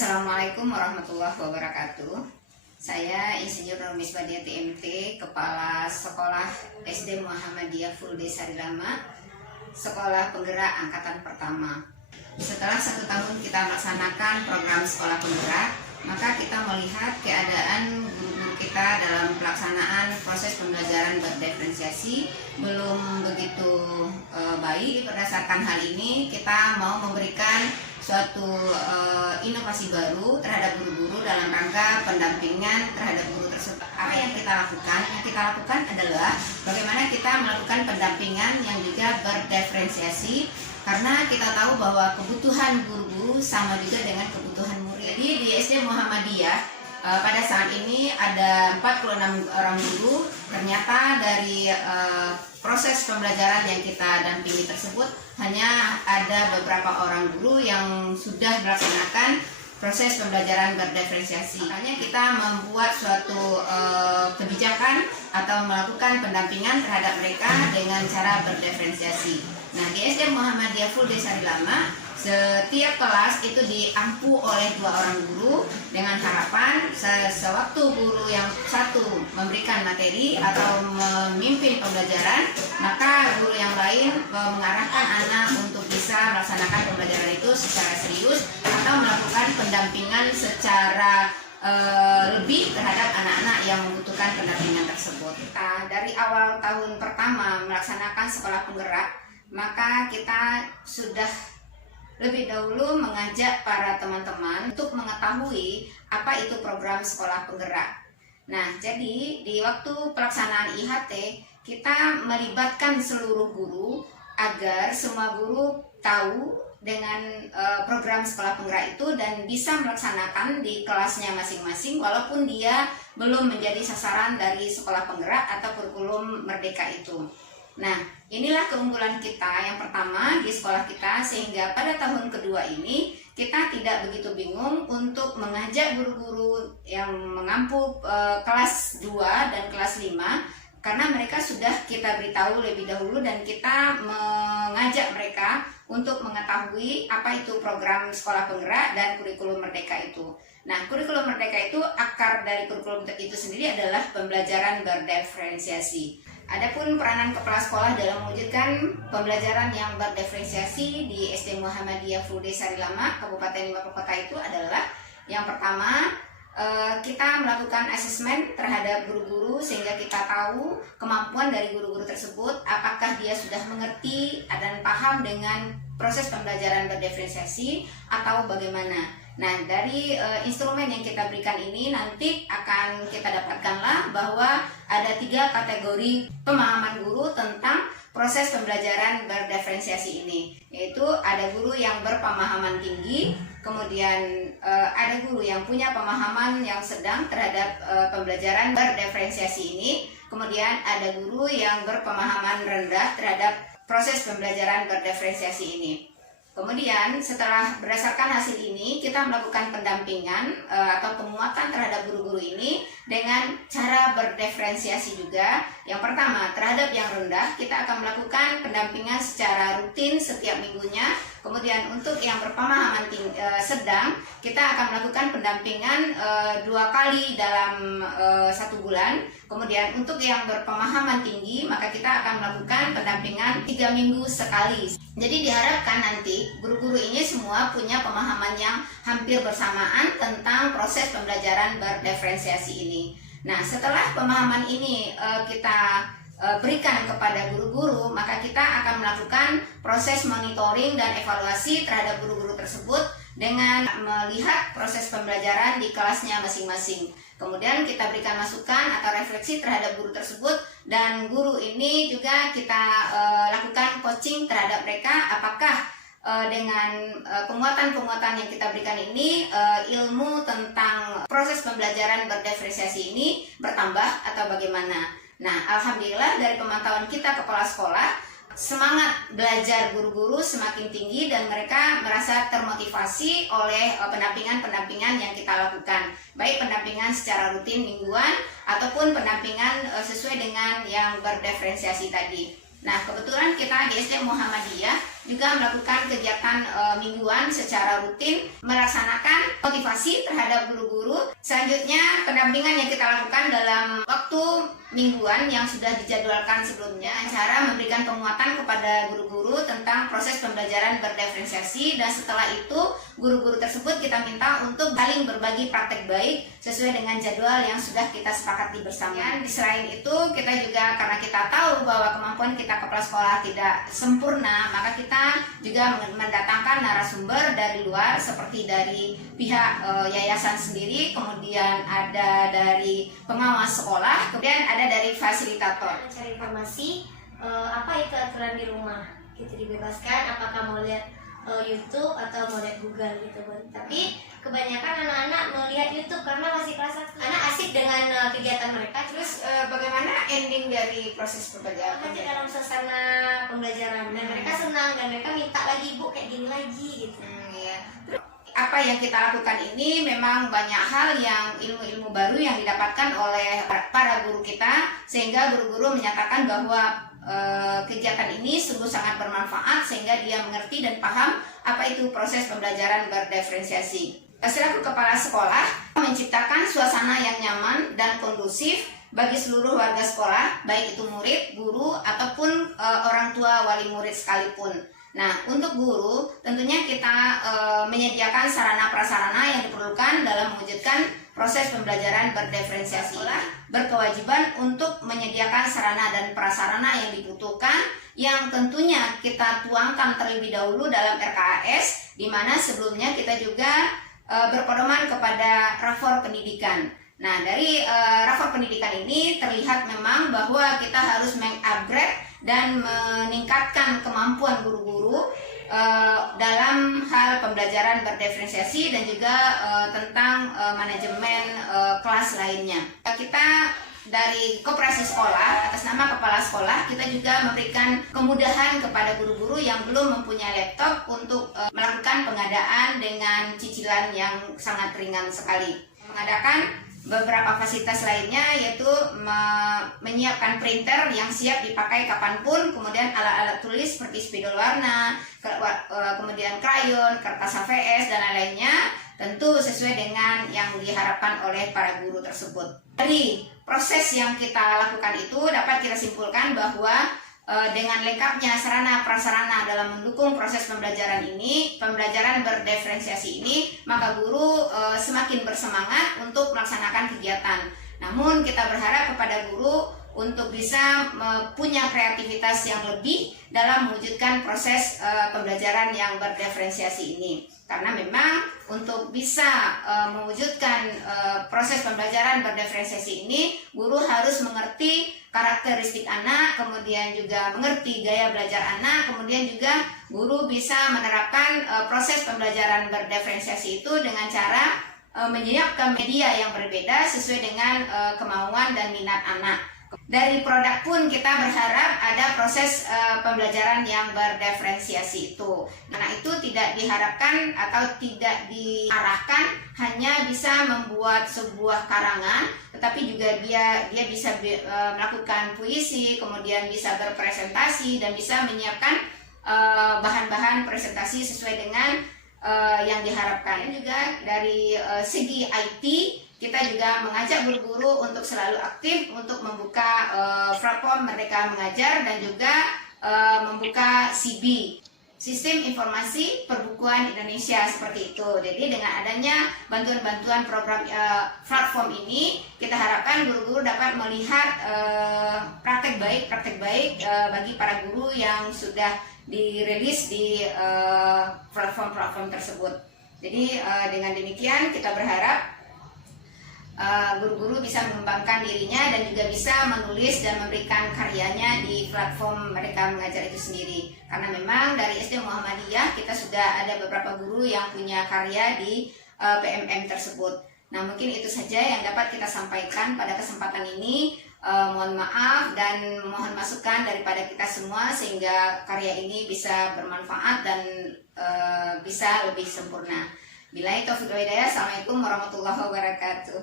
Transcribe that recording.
Assalamualaikum warahmatullahi wabarakatuh. Saya Insinyur Nur Misbadiah TMT, Kepala Sekolah SD Muhammadiyah Full Day Sarilama, Sekolah Penggerak Angkatan Pertama. Setelah 1 tahun kita melaksanakan program Sekolah Penggerak, maka kita melihat keadaan guru-guru kita dalam pelaksanaan proses pembelajaran berdiferensiasi belum begitu baik. Berdasarkan hal ini, kita mau memberikan suatu inovasi baru terhadap guru-guru dalam rangka pendampingan terhadap guru tersebut. Apa yang kita lakukan? Yang kita lakukan adalah bagaimana kita melakukan pendampingan yang juga berdiferensiasi, karena kita tahu bahwa kebutuhan guru-guru sama juga dengan kebutuhan murid. Jadi di SD Muhammadiyah pada saat ini ada 46 orang guru. Ternyata dari proses pembelajaran yang kita dampingi tersebut hanya ada beberapa orang guru yang sudah melaksanakan proses pembelajaran berdiferensiasi. Makanya kita membuat suatu kebijakan atau melakukan pendampingan terhadap mereka dengan cara berdiferensiasi. Nah, di SD Muhammadiyah Full Day Sarilama, setiap kelas itu diampu oleh 2 orang guru dengan harapan sewaktu guru yang satu memberikan materi atau memimpin pembelajaran, maka guru yang lain mengarahkan anak untuk bisa melaksanakan pembelajaran itu secara serius atau melakukan pendampingan secara lebih terhadap anak-anak yang membutuhkan pendampingan tersebut. Nah, dari awal tahun pertama melaksanakan sekolah penggerak, maka kita sudah lebih dahulu mengajak para teman-teman untuk mengetahui apa itu program sekolah penggerak. Nah, jadi di waktu pelaksanaan IHT, kita melibatkan seluruh guru agar semua guru tahu dengan program sekolah penggerak itu dan bisa melaksanakan di kelasnya masing-masing walaupun dia belum menjadi sasaran dari sekolah penggerak atau kurikulum merdeka itu. Nah, inilah keunggulan kita yang pertama di sekolah kita, sehingga pada tahun kedua ini kita tidak begitu bingung untuk mengajak guru-guru yang mengampu kelas 2 dan kelas 5, karena mereka sudah kita beritahu lebih dahulu dan kita mengajak mereka untuk mengetahui apa itu program sekolah penggerak dan kurikulum merdeka itu. Nah, kurikulum merdeka itu, akar dari kurikulum itu sendiri adalah pembelajaran berdiferensiasi. Adapun peranan kepala sekolah dalam mewujudkan pembelajaran yang berdiferensiasi di SD Muhammadiyah Full Day Sarilama, Kabupaten Lima Kota itu adalah yang pertama, kita melakukan asesmen terhadap guru-guru sehingga kita tahu kemampuan dari guru-guru tersebut, apakah dia sudah mengerti dan paham dengan proses pembelajaran berdiferensiasi atau bagaimana. Nah, dari instrumen yang kita berikan ini nanti akan kita dapatkanlah bahwa ada 3 kategori pemahaman guru tentang proses pembelajaran berdiferensiasi ini, yaitu ada guru yang berpemahaman tinggi, kemudian ada guru yang punya pemahaman yang sedang terhadap pembelajaran berdiferensiasi ini, kemudian ada guru yang berpemahaman rendah terhadap proses pembelajaran berdiferensiasi ini. Kemudian setelah berdasarkan hasil ini, kita melakukan pendampingan atau penguatan terhadap guru-guru ini dengan cara berdiferensiasi juga. Yang pertama, terhadap yang rendah kita akan melakukan pendampingan secara rutin setiap minggunya. Kemudian untuk yang berpemahaman sedang, kita akan melakukan pendampingan 2 kali dalam 1 bulan. Kemudian untuk yang berpemahaman tinggi, maka kita akan melakukan pendampingan 3 minggu sekali. Jadi diharapkan nanti guru-guru ini semua punya pemahaman yang hampir bersamaan tentang proses pembelajaran berdiferensiasi ini. Nah, setelah pemahaman ini kita berikan kepada guru-guru, maka kita akan melakukan proses monitoring dan evaluasi terhadap guru-guru tersebut dengan melihat proses pembelajaran di kelasnya masing-masing. Kemudian kita berikan masukan atau refleksi terhadap guru tersebut, dan guru ini juga kita lakukan coaching terhadap mereka, apakah dengan penguatan-penguatan yang kita berikan ini ilmu tentang proses pembelajaran berdiferensiasi ini bertambah atau bagaimana. Nah, alhamdulillah dari pemantauan kita kepala sekolah, semangat belajar guru-guru semakin tinggi dan mereka merasa termotivasi oleh pendampingan-pendampingan yang kita lakukan, baik pendampingan secara rutin mingguan ataupun pendampingan sesuai dengan yang berdiferensiasi tadi. Nah, kebetulan kita di SD Muhammadiyah juga melakukan kegiatan mingguan secara rutin, melaksanakan motivasi terhadap guru-guru. Selanjutnya, pendampingan yang kita lakukan dalam waktu mingguan yang sudah dijadwalkan sebelumnya, cara memberikan penguatan kepada guru-guru tentang proses pembelajaran berdiferensiasi, dan setelah itu guru-guru tersebut kita minta untuk saling berbagi praktek baik sesuai dengan jadwal yang sudah kita sepakati bersama. Selain itu, kita juga karena kita tahu bahwa kemampuan kita kepala sekolah tidak sempurna, maka kita juga mendatangkan narasumber dari luar seperti dari pihak yayasan sendiri, kemudian ada dari pengawas sekolah, kemudian ada dari fasilitator. Mencari informasi apa itu aturan di rumah, gitu dibebaskan apakah mau lihat YouTube atau mau lihat Google gitu, Bun. Tapi kebanyakan anak-anak melihat YouTube karena masih kelas 1. Anak asik dengan kegiatan mereka. Terus bagaimana ending dari proses pembelajaran? Masih dalam suasana pembelajaran dan mereka senang dan mereka minta lagi, Bu, kayak gini lagi gitu. Iya. Apa yang kita lakukan ini memang banyak hal yang ilmu-ilmu baru yang didapatkan oleh para guru kita, sehingga guru-guru menyatakan bahwa kegiatan ini sungguh sangat bermanfaat sehingga dia mengerti dan paham apa itu proses pembelajaran berdiferensiasi. Selaku kepala sekolah, menciptakan suasana yang nyaman dan kondusif bagi seluruh warga sekolah, baik itu murid, guru, ataupun orang tua wali murid sekalipun. Nah, untuk guru tentunya kita menyediakan sarana-prasarana yang diperlukan dalam mewujudkan proses pembelajaran berdiferensiasi. Berkewajiban untuk menyediakan sarana dan prasarana yang dibutuhkan, yang tentunya kita tuangkan terlebih dahulu dalam RKAS, di mana sebelumnya kita juga berpedoman kepada rapor pendidikan. Nah, dari rapor pendidikan ini terlihat memang bahwa kita harus mengupgrade dan meningkatkan kemampuan guru-guru dalam hal pembelajaran berdiferensiasi dan juga tentang manajemen kelas lainnya. Kita dari koperasi sekolah, atas nama kepala sekolah, kita juga memberikan kemudahan kepada guru-guru yang belum mempunyai laptop untuk melakukan pengadaan dengan cicilan yang sangat ringan sekali. Mengadakan beberapa fasilitas lainnya, yaitu menyiapkan printer yang siap dipakai kapanpun, kemudian alat-alat tulis seperti spidol warna, kemudian krayon, kertas HVS, dan lain-lainnya, tentu sesuai dengan yang diharapkan oleh para guru tersebut. Dari proses yang kita lakukan itu dapat kita simpulkan bahwa dengan lengkapnya sarana prasarana dalam mendukung proses pembelajaran ini, pembelajaran berdiferensiasi ini, maka guru semakin bersemangat untuk melaksanakan kegiatan. Namun kita berharap kepada guru untuk bisa punya kreativitas yang lebih dalam mewujudkan proses pembelajaran yang berdiferensiasi ini. Karena memang untuk bisa mewujudkan proses pembelajaran berdiferensiasi ini, guru harus mengerti karakteristik anak, kemudian juga mengerti gaya belajar anak, kemudian juga guru bisa menerapkan proses pembelajaran berdiferensiasi itu dengan cara menyiapkan media yang berbeda sesuai dengan kemauan dan minat anak. Dari produk pun kita berharap ada proses pembelajaran yang berdiferensiasi itu. Karena itu tidak diharapkan atau tidak diarahkan hanya bisa membuat sebuah karangan, tetapi juga dia bisa melakukan puisi, kemudian bisa berpresentasi dan bisa menyiapkan bahan-bahan presentasi sesuai dengan yang diharapkan. Dan juga dari segi IT, kita juga mengajak guru-guru untuk selalu aktif untuk membuka platform Merdeka Mengajar dan juga membuka CIB, Sistem Informasi Perbukuan Indonesia, seperti itu. Jadi dengan adanya bantuan-bantuan program platform ini, kita harapkan guru-guru dapat melihat praktek baik bagi para guru yang sudah dirilis di platform-platform tersebut. Jadi dengan demikian kita berharap guru-guru bisa mengembangkan dirinya dan juga bisa menulis dan memberikan karyanya di platform Merdeka Mengajar itu sendiri. Karena memang dari SD Muhammadiyah kita sudah ada beberapa guru yang punya karya di PMM tersebut. Nah, mungkin itu saja yang dapat kita sampaikan pada kesempatan ini. Mohon maaf dan mohon masukan daripada kita semua sehingga karya ini bisa bermanfaat dan bisa lebih sempurna. Billahi taufiq wal hidayah. Assalamualaikum warahmatullahi wabarakatuh.